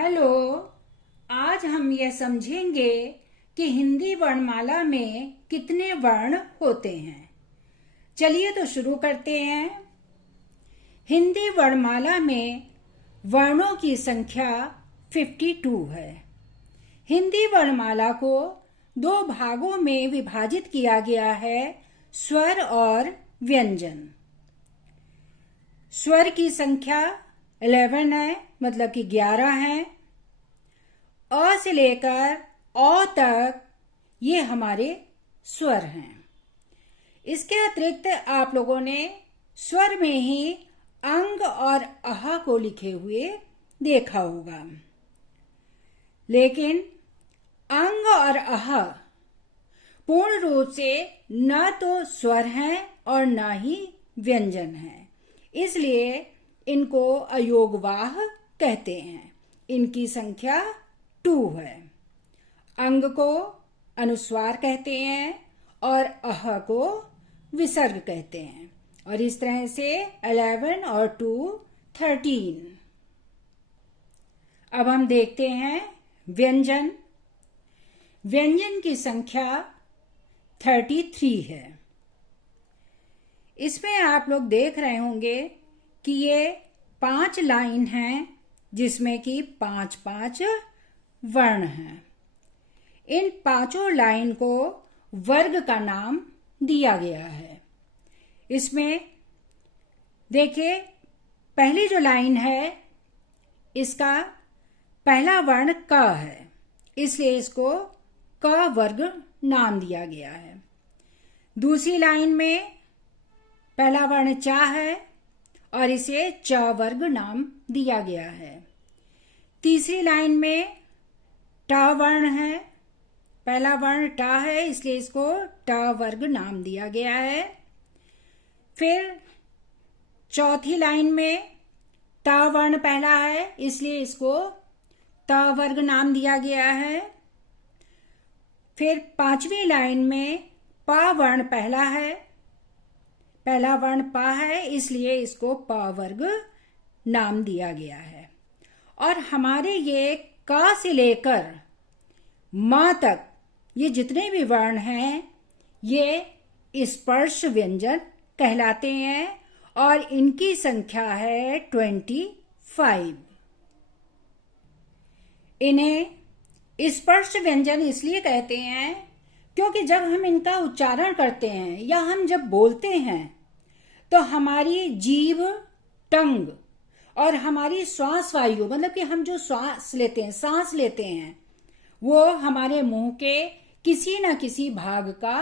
Hello. आज हम यह समझेंगे कि हिंदी वर्णमाला में कितने वर्ण होते हैं। चलिए तो शुरू करते हैं। हिंदी वर्णमाला में वर्णों की संख्या 52 है। हिंदी वर्णमाला को दो भागों में विभाजित किया गया है, स्वर और व्यंजन। स्वर की संख्या 11 है, मतलब कि 11 है। अ से लेकर औ तक ये हमारे स्वर हैं। इसके अतिरिक्त आप लोगों ने स्वर में ही अंग और अह को लिखे हुए देखा होगा, लेकिन अंग और अह पूर्ण रूप से न तो स्वर हैं और न ही व्यंजन हैं, इसलिए इनको अयोगवाह कहते हैं। इनकी संख्या 2 है। अंग को अनुस्वार कहते हैं और अह को विसर्ग कहते हैं, और इस तरह से 11 और 2 13। अब हम देखते हैं व्यंजन। व्यंजन की संख्या 33 है। इसमें आप लोग देख रहे होंगे कि ये 5 लाइन हैं, जिसमें कि 5-5 वर्ण हैं। इन पांचों लाइन को वर्ग का नाम दिया गया है। इसमें देखिए, पहली जो लाइन है इसका पहला वर्ण क है, इसलिए इसको क वर्ग नाम दिया गया है। दूसरी लाइन में पहला वर्ण चा है और इसे च वर्ग नाम दिया गया है। तीसरी लाइन में ट वर्ण है, पहला वर्ण ट है, इसलिए इसको ट वर्ग नाम दिया गया है। फिर चौथी लाइन में त वर्ण पहला है, इसलिए इसको त वर्ग नाम दिया गया है। फिर पांचवी लाइन में प वर्ण पहला है, पहला वर्ण प है, इसलिए इसको प वर्ग नाम दिया गया है। और हमारे ये क से लेकर म तक ये जितने भी वर्ण हैं ये स्पर्श व्यंजन कहलाते हैं, और इनकी संख्या है 25। इन्हें स्पर्श व्यंजन इसलिए कहते हैं क्योंकि जब हम इनका उच्चारण करते हैं या हम जब बोलते हैं तो हमारी जीभ, टंग और हमारी श्वास वायु, मतलब कि हम जो सांस लेते हैं वो हमारे मुंह के किसी न किसी भाग का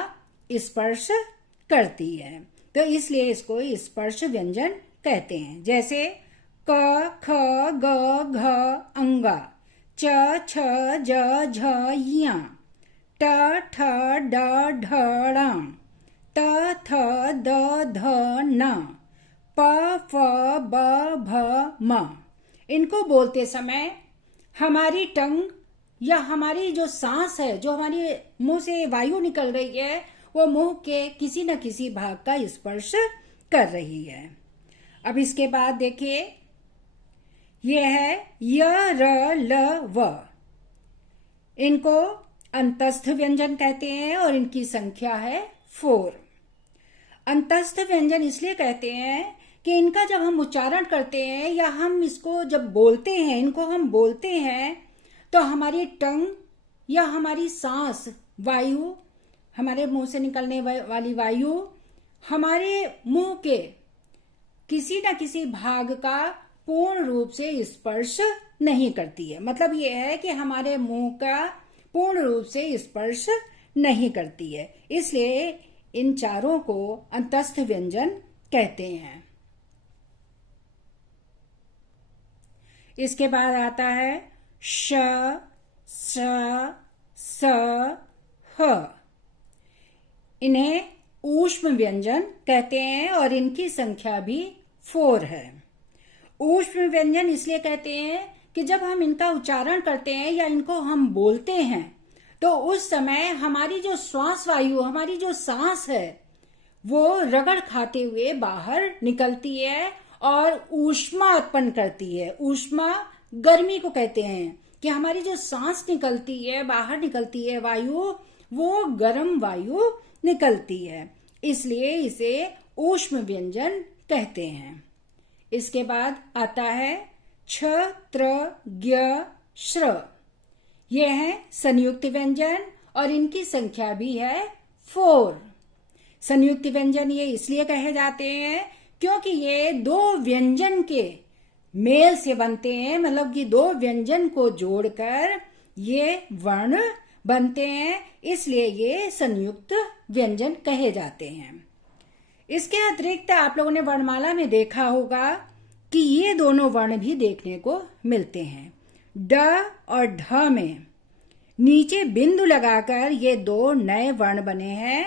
स्पर्श करती है, तो इसलिए इसको स्पर्श व्यंजन कहते हैं। जैसे क, ख, ग, घ, अंगा, च, छ, ज, झ, या, ट, ठ, ड, ढ, ङ, त, थ, द, ध, न, प, फ, ब, भ, म। इनको बोलते समय हमारी टंग या हमारी जो सांस है, जो हमारी मुंह से वायु निकल रही है, वो मुंह के किसी न किसी भाग का स्पर्श कर रही है। अब इसके बाद देखिए, ये है य, र, ल, व। इनको अंतस्थ व्यंजन कहते हैं और इनकी संख्या है 4। अंतस्थ व्यंजन इसलिए कहते हैं कि इनका जब हम उच्चारण करते हैं या हम इसको जब बोलते हैं, इनको हम बोलते हैं, तो हमारी टंग या हमारी सांस वायु, हमारे मुंह से निकलने वाली वायु हमारे मुंह के किसी न किसी भाग का पूर्ण रूप से स्पर्श नहीं करती है। मतलब ये है कि हमारे मुंह का पूर्ण रूप से स्पर्श नहीं करती है, इसलिए इन चारों को अंतस्थ व्यंजन कहते हैं। इसके बाद आता है श, स, स, ह। इन्हें ऊष्म व्यंजन कहते हैं और इनकी संख्या भी 4 है। ऊष्म व्यंजन इसलिए कहते हैं कि जब हम इनका उच्चारण करते हैं या इनको हम बोलते हैं तो उस समय हमारी जो श्वास वायु, हमारी जो सांस है, वो रगड़ खाते हुए बाहर निकलती है और ऊष्मा उत्पन्न करती है। ऊष्मा गर्मी को कहते हैं कि हमारी जो सांस निकलती है, बाहर निकलती है वायु, वो गर्म वायु निकलती है, इसलिए इसे ऊष्म व्यंजन कहते हैं। इसके बाद आता है छ, त्र, ज्ञ, श्र। ये है संयुक्त व्यंजन और इनकी संख्या भी है 4। संयुक्त व्यंजन ये इसलिए कहे जाते हैं क्योंकि ये दो व्यंजन के मेल से बनते हैं, मतलब कि दो व्यंजन को जोड़कर ये वर्ण बनते हैं, इसलिए ये संयुक्त व्यंजन कहे जाते हैं। इसके अतिरिक्त आप लोगों ने वर्णमाला में देखा होगा कि ये दोनों वर्ण भी देखने को मिलते हैं। ड और ढ में नीचे बिंदु लगाकर ये दो नए वर्ण बने हैं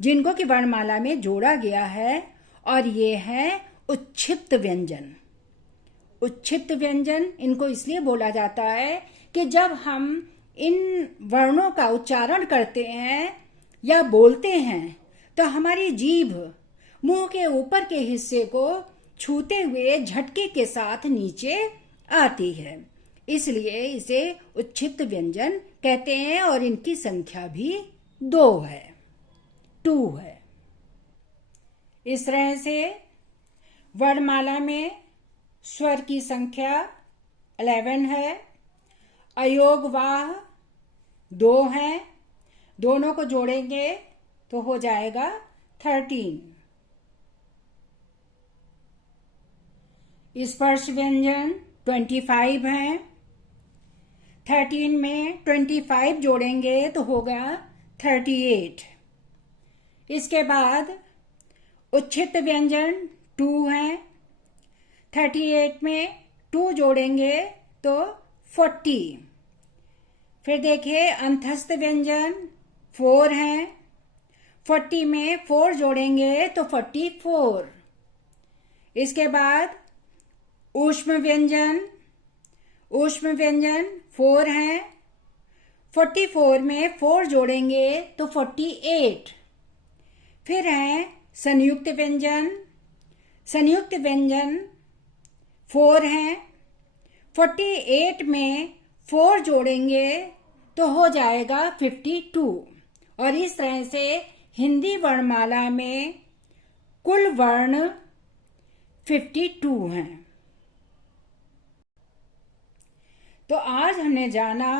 जिनको कि वर्णमाला में जोड़ा गया है, और ये है उच्छित्त व्यंजन। उच्छित्त व्यंजन इनको इसलिए बोला जाता है कि जब हम इन वर्णों का उच्चारण करते हैं या बोलते हैं तो हमारी जीभ मुंह के ऊपर के हिस्से को छूते हुए झटके के साथ नीचे आती है, इसलिए इसे उच्छित्त व्यंजन कहते हैं और इनकी संख्या भी 2 है। इस तरह से वर्णमाला में स्वर की संख्या 11 है, अयोगवाह 2 है, दोनों को जोड़ेंगे तो हो जाएगा 13। स्पर्श व्यंजन 25 हैं, 13 में 25 जोड़ेंगे तो होगा 38। इसके बाद उच्छित्त व्यंजन 2 है, 38 में 2 जोड़ेंगे तो 40। फिर देखिए अंतस्थ व्यंजन 4 हैं, 40 में 4 जोड़ेंगे तो 44। इसके बाद ऊष्म व्यंजन 4 हैं, 44 में 4 जोड़ेंगे तो 48। फिर है संयुक्त व्यंजन 4 हैं, 48 में 4 जोड़ेंगे तो हो जाएगा 52। और इस तरह से हिंदी वर्णमाला में कुल वर्ण 52 हैं। तो आज हमने जाना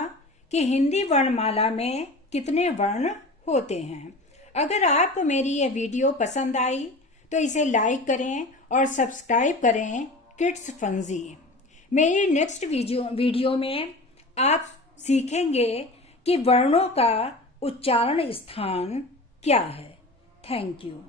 कि हिंदी वर्णमाला में कितने वर्ण होते हैं। अगर आपको मेरी यह वीडियो पसंद आई तो इसे लाइक करें और सब्सक्राइब करें किड्स फंजी। मेरी नेक्स्ट वीडियो में आप सीखेंगे कि वर्णों का उच्चारण स्थान क्या है। Thank you.